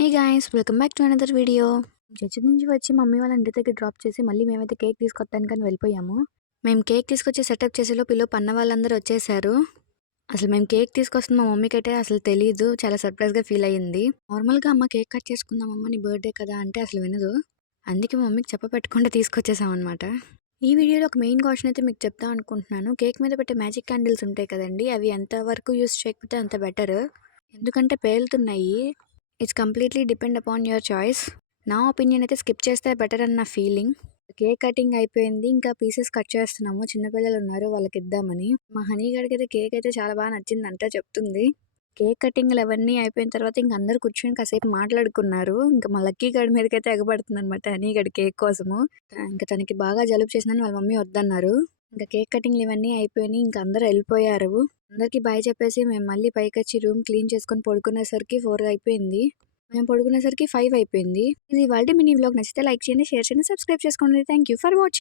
Hey guys! Welcome back to another video. Church నుంచి వచ్చి mummy వాళ్ళ ఇంటి దగ్గర డ్రాప్ చేసి మళ్ళీ మేమైతే కేక్ తీసుకొత్తానికని వెళ్ళిపోయాము. మేము కేక్ తీసుకొచ్చి సెటప్ చేసేలోపు ఈలోపు అన్న వాళ్ళందరూ వచ్చేసారు. అసలు మేము కేక్ తీసుకొస్తుంది మా మమ్మీకైతే అసలు తెలీదు. చాలా సర్ప్రైజ్‌గా ఫీల్ అయ్యింది. నార్మల్‌గా అమ్మ కేక్ కట్ చేసుకుందాం అమ్మ నీ బర్త్‌డే కదా అంటే అసలు వినదు. అందుకే మా మమ్మీకి చెప్పపెట్టకుండా తీసుకొచ్చేసామనమాట. ఈ వీడియోలో ఒక మెయిన్ కాషన్ అయితే మీకు చెప్దాం అనుకుంటున్నాను. కేక్ మీద పెట్టే మ్యాజిక్ క్యాండిల్స్ ఉంటాయి కదండీ! అవి ఎంత వరకు యూజ్ చేయకపోతే అంత బెటర్. ఎందుకంటే పేలుతున్నాయి. It's completely depend upon your choice. నా ఒపీనియన్ అయితే స్కిప్ చేస్తే బెటర్ అని నా ఫీలింగ్. కేక్ కటింగ్ అయిపోయింది. ఇంకా పీసెస్ కట్ చేస్తున్నాము. చిన్నపిల్లలు ఉన్నారు వాళ్ళకి ఇద్దామని. మా హనీ గడికి అయితే కేక్ అయితే చాలా బాగా నచ్చిందంట చెప్తుంది. కేక్ కటింగ్లు అవన్నీ అయిపోయిన తర్వాత ఇంక అందరూ కూర్చొని కాసేపు మాట్లాడుకున్నారు. ఇంకా మా లక్కీ గడి మీదకైతే ఎగబడుతుంది అనమాట హనీ గడి కేక్ కోసము. ఇంకా తనకి బాగా జలుబు చేసిందని వాళ్ళ మమ్మీ వద్దన్నారు. ఇంకా కేక్ కటింగ్లు ఇవన్నీ అయిపోయినాయి. ఇంకా అందరూ వెళ్ళిపోయారు. అందరికీ బాయ్ చెప్పేసి మేము మళ్ళీ పైకొచ్చి రూమ్ క్లీన్ చేసుకొని పడుకునేసరికి 4 అయిపోయింది. మేము పడుకునేసరికి 5 అయిపోయింది. ఇది ఇవాల్టి మినీ వ్లాగ్. నచ్చితే లైక్ చేయండి, షేర్ చేయండి, సబ్స్క్రైబ్ చేసుకోండి. Thank you for watching.